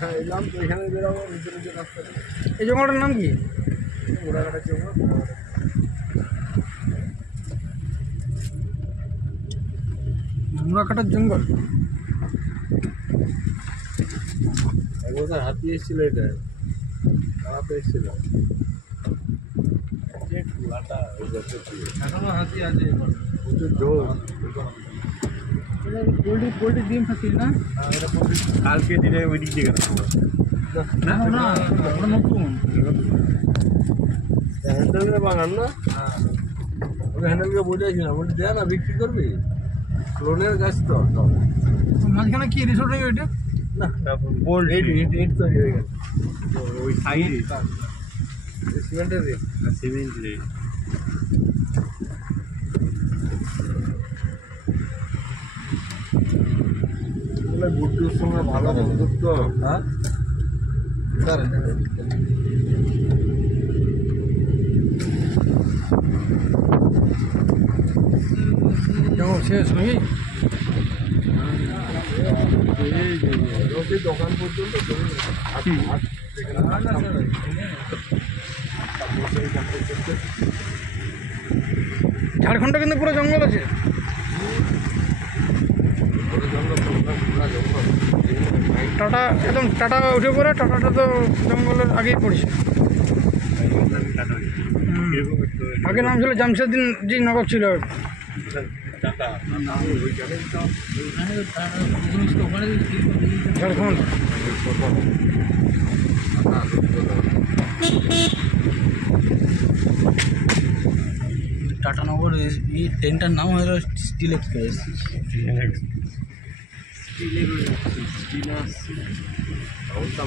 হ্যাঁ এলাম তো এখানে বেরোবো ভিতরে যে রাস্তাটা। এই জঙ্গলটার নাম কি? ঘোড়াঘাটের জঙ্গল। মুড়াকাটার জঙ্গল। একবার হাতি এসেছিল, এটা খারাপ এসেছিল। এখনো হাতি আছে। প্রচুর জোর। পোল্ট্রি ডিম খাচ্ছিস না? কালকে দিনে ওই দিক দিয়ে গেলাম। না না ওটা নতুন। হ্যান্ডেলটা বাগান না, ওকে হ্যান্ডেলকে বোঝাইছিলাম, বলি দেয় না বিক্রি করবি, লোনের গাছ তো সব। মাঝখানে কি রিসোর্ট হয়ে ওইটা? না ইট তো হয়ে গেছে ওই সাইডে সিমেন্টের রেট। সিমেন্ট রেট গুড্ডুর সঙ্গে ভালো বন্ধুত্ব। হ্যাঁ জঙ্গল শেষ নাকি? দোকান পর্যন্ত ঝাড়খণ্ড কিন্তু পুরো জঙ্গল আছে। টাটা একদম টাটা উঠে পড়ে, টাটাটা তো জঙ্গলের আগেই পড়ছে। আগে নাম ছিল জামশেদদিন জি নগর ছিল। ঝাড়খণ্ড টাটানগর এই ট্রেনটার নাম হলো স্টিল এক্সপ্রেস।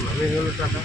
নামে হলো টাটা।